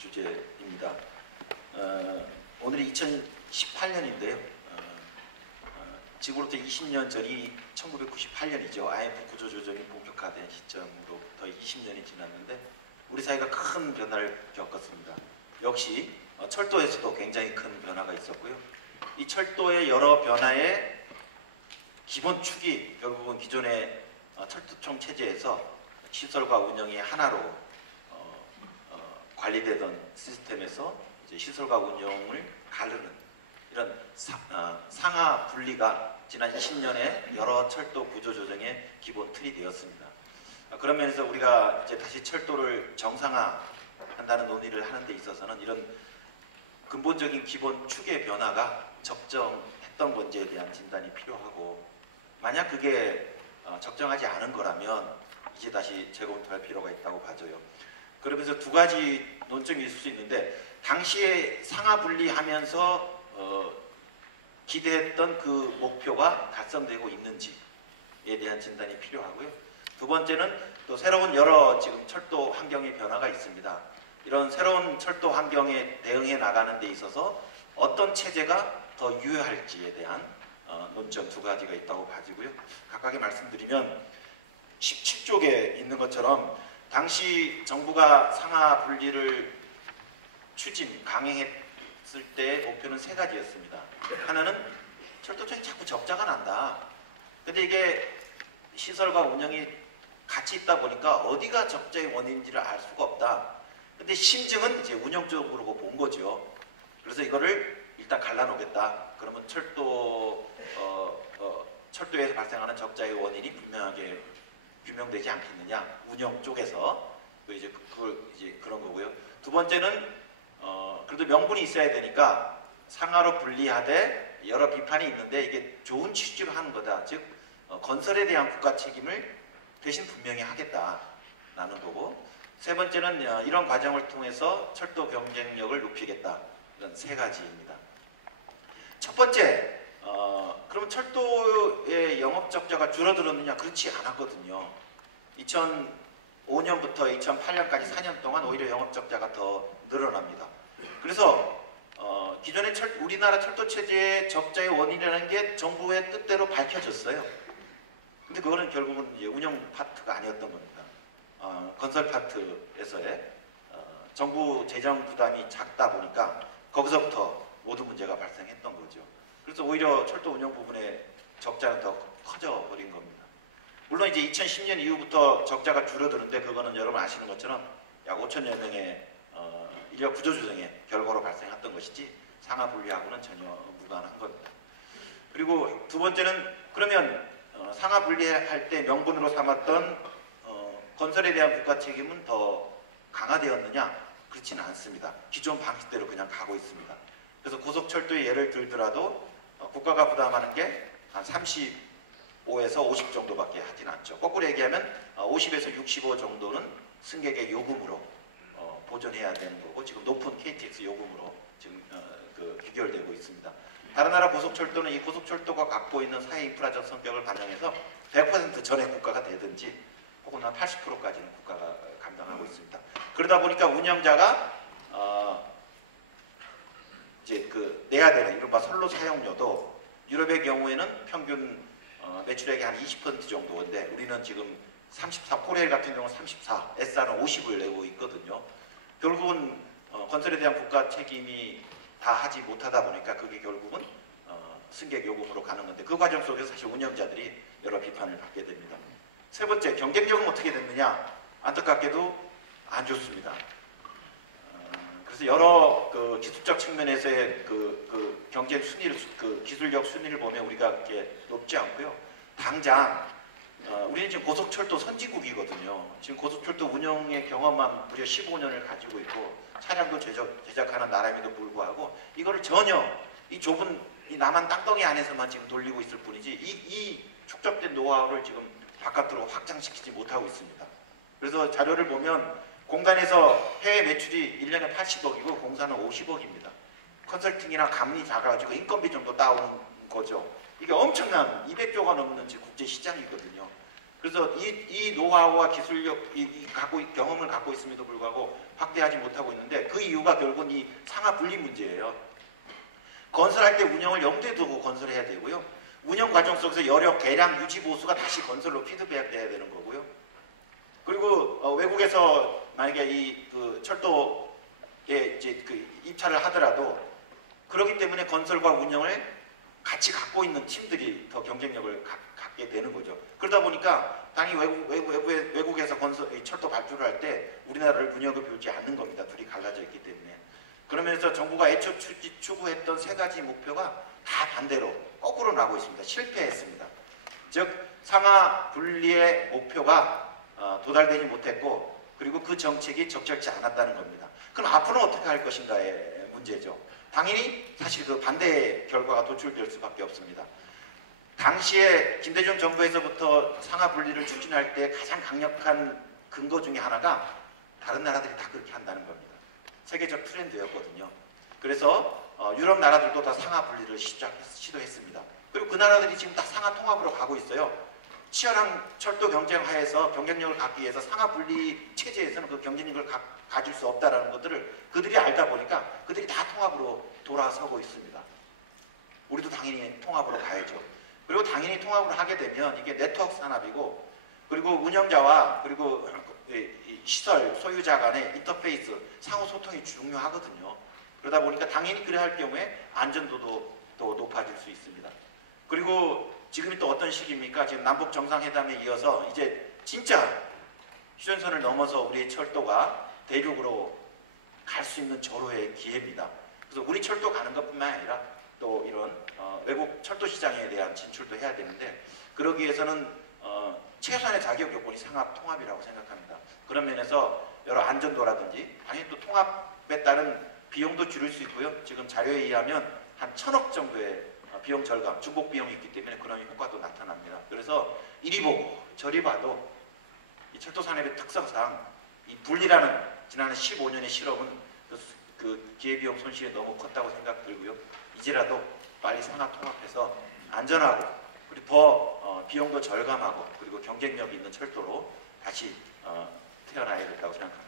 주제입니다. 오늘이 2018년인데요. 지금으로부터 20년 전이 1998년이죠. IMF 구조조정이 본격화된 시점으로부터 20년이 지났는데 우리 사회가 큰 변화를 겪었습니다. 역시 철도에서도 굉장히 큰 변화가 있었고요. 이 철도의 여러 변화의 기본 축이 결국은 기존의 철도청 체제에서 시설과 운영이 하나로 관리되던 시스템에서 이제 시설과 운영을 가르는 이런 상하 분리가 지난 20년의 여러 철도 구조 조정의 기본 틀이 되었습니다. 그런 면에서 우리가 이제 다시 철도를 정상화한다는 논의를 하는 데 있어서는 이런 근본적인 기본 축의 변화가 적정했던 건지에 대한 진단이 필요하고, 만약 그게 적정하지 않은 거라면 이제 다시 재검토할 필요가 있다고 봐져요. 그러면서 두 가지 논점이 있을 수 있는데, 당시에 상하 분리하면서 기대했던 그 목표가 달성되고 있는지에 대한 진단이 필요하고요. 두 번째는 또 새로운 여러 지금 철도 환경의 변화가 있습니다. 이런 새로운 철도 환경에 대응해 나가는 데 있어서 어떤 체제가 더 유효할지에 대한 논점 두 가지가 있다고 봐지고요. 각각의 말씀드리면 17쪽에 있는 것처럼 당시 정부가 상하 분리를 강행했을 때의 목표는 세 가지였습니다. 하나는 철도청이 자꾸 적자가 난다. 근데 이게 시설과 운영이 같이 있다 보니까 어디가 적자의 원인인지를 알 수가 없다. 근데 심증은 이제 운영적으로 본 거죠. 그래서 이거를 일단 갈라놓겠다. 그러면 철도에서 발생하는 적자의 원인이 분명하게 규명되지 않겠느냐. 운영 쪽에서 그런 거고요. 두 번째는 그래도 명분이 있어야 되니까 상하로 분리하되 여러 비판이 있는데 이게 좋은 취지로 하는 거다. 즉 건설에 대한 국가 책임을 대신 분명히 하겠다라는 거고, 세 번째는 이런 과정을 통해서 철도 경쟁력을 높이겠다. 이런 세 가지입니다. 첫 번째, 그럼 철도의 영업 적자가 줄어들었느냐? 그렇지 않았거든요. 2005년부터 2008년까지 4년 동안 오히려 영업 적자가 더 늘어납니다. 그래서 기존의 우리나라 철도 체제의 적자의 원인이라는 게 정부의 뜻대로 밝혀졌어요. 근데 그거는 결국은 이제 운영 파트가 아니었던 겁니다. 건설 파트에서의 정부 재정 부담이 작다 보니까 거기서부터 모든 문제가 발생했던 거죠. 그래서 오히려 철도 운영 부분의 적자는 더 커져버린 겁니다. 물론 이제 2010년 이후부터 적자가 줄어드는데 그거는 여러분 아시는 것처럼 약 5천여 명의 인력 구조조정의 결과로 발생했던 것이지 상하 분리하고는 전혀 무관한 겁니다. 그리고 두 번째는 그러면 상하 분리할 때 명분으로 삼았던 건설에 대한 국가 책임은 더 강화되었느냐? 그렇지는 않습니다. 기존 방식대로 그냥 가고 있습니다. 그래서 고속철도의 예를 들더라도 국가가 부담하는 게 한 35에서 50 정도밖에 하진 않죠. 거꾸로 얘기하면 50에서 65 정도는 승객의 요금으로 보존해야 되는 거고, 지금 높은 KTX 요금으로 지금 귀결되고 있습니다. 다른 나라 고속철도는 이 고속철도가 갖고 있는 사회 인프라적 성격을 반영해서 100% 전액 국가가 되든지 혹은 한 80%까지는 국가가 감당하고 있습니다. 그러다 보니까 운영자가 이제 내야 되는 이른바 선로 사용료도 유럽의 경우에는 평균 매출액의 한 20% 정도인데 우리는 지금 34, 포레일 같은 경우는 34, SR은 50을 내고 있거든요. 결국은 건설에 대한 국가 책임이 다 하지 못하다 보니까 그게 결국은 승객 요금으로 가는 건데, 그 과정 속에서 사실 운영자들이 여러 비판을 받게 됩니다. 세 번째, 경쟁력은 어떻게 됐느냐? 안타깝게도 안 좋습니다. 그래서 여러 기술적 측면에서의 경쟁 순위를, 기술력 순위를 보면 우리가 그렇게 높지 않고요. 당장 우리는 지금 고속철도 선진국이거든요. 지금 고속철도 운영의 경험만 무려 15년을 가지고 있고 차량도 제작하는 나라임에도 불구하고 이거를 전혀 이 좁은 이 남한 땅덩이 안에서만 지금 돌리고 있을 뿐이지 이 축적된 노하우를 지금 바깥으로 확장시키지 못하고 있습니다. 그래서 자료를 보면 공단에서 해외 매출이 1년에 80억이고 공사는 50억입니다. 컨설팅이나 감리 작아가지고 인건비 정도 따오는 거죠. 이게 엄청난 200조가 넘는 국제 시장이거든요. 그래서 이 노하우와 기술력, 경험을 갖고 있음에도 불구하고 확대하지 못하고 있는데 그 이유가 결국은 이 상하 분리 문제예요. 건설할 때 운영을 염두에 두고 건설해야 되고요. 운영 과정 속에서 여력, 계량, 유지, 보수가 다시 건설로 피드백돼야 되는 거고요. 그리고 외국에서 만약에 그 철도에 이제 그 입찰을 하더라도 그렇기 때문에 건설과 운영을 같이 갖고 있는 팀들이 더 경쟁력을 갖게 되는 거죠. 그러다 보니까 당연히 외국에서 철도 발주를 할 때 우리나라를 눈여겨보지 않는 겁니다. 둘이 갈라져 있기 때문에. 그러면서 정부가 애초 추구했던 세 가지 목표가 다 반대로 거꾸로 나고 있습니다. 실패했습니다. 즉 상하 분리의 목표가 도달되지 못했고 그리고 그 정책이 적절치 않았다는 겁니다. 그럼 앞으로는 어떻게 할 것인가의 문제죠. 당연히 사실 그 반대의 결과가 도출될 수밖에 없습니다. 당시에 김대중 정부에서부터 상하 분리를 추진할 때 가장 강력한 근거 중에 하나가 다른 나라들이 다 그렇게 한다는 겁니다. 세계적 트렌드였거든요. 그래서 유럽 나라들도 다 상하 분리를 시도했습니다. 그리고 그 나라들이 지금 다 상하 통합으로 가고 있어요. 치열한 철도 경쟁 하에서 경쟁력을 갖기 위해서 상하 분리 체제에서는 그 경쟁력을 가질 수 없다는 것들을 그들이 알다 보니까 그들이 다 통합으로 돌아서고 있습니다. 우리도 당연히 통합으로 가야죠. 그리고 당연히 통합을 하게 되면 이게 네트워크 산업이고 그리고 운영자와 그리고 시설 소유자 간의 인터페이스 상호 소통이 중요하거든요. 그러다 보니까 당연히 그래야 할 경우에 안전도도 또 높아질 수 있습니다. 그리고 지금이 또 어떤 시기입니까? 지금 남북 정상회담에 이어서 이제 진짜 휴전선을 넘어서 우리의 철도가 대륙으로 갈 수 있는 절호의 기회입니다. 그래서 우리 철도 가는 것뿐만 아니라 또 이런 외국 철도 시장에 대한 진출도 해야 되는데 그러기 위해서는 최소한의 자격 요건이 상하 통합이라고 생각합니다. 그런 면에서 여러 안전도라든지 당연히 또 통합에 따른 비용도 줄일 수 있고요. 지금 자료에 의하면 한 1,000억 정도의 비용 절감, 중복 비용이 있기 때문에 그런 효과도 나타납니다. 그래서 이리 보고 저리 봐도 이 철도 산업의 특성상 이 분리라는 지난 15년의 실험은 그 기회비용 손실이 너무 컸다고 생각 들고요. 이제라도 빨리 상하 통합해서 안전하고 그리고 더 비용도 절감하고 그리고 경쟁력 있는 철도로 다시 태어나야겠다고 생각합니다.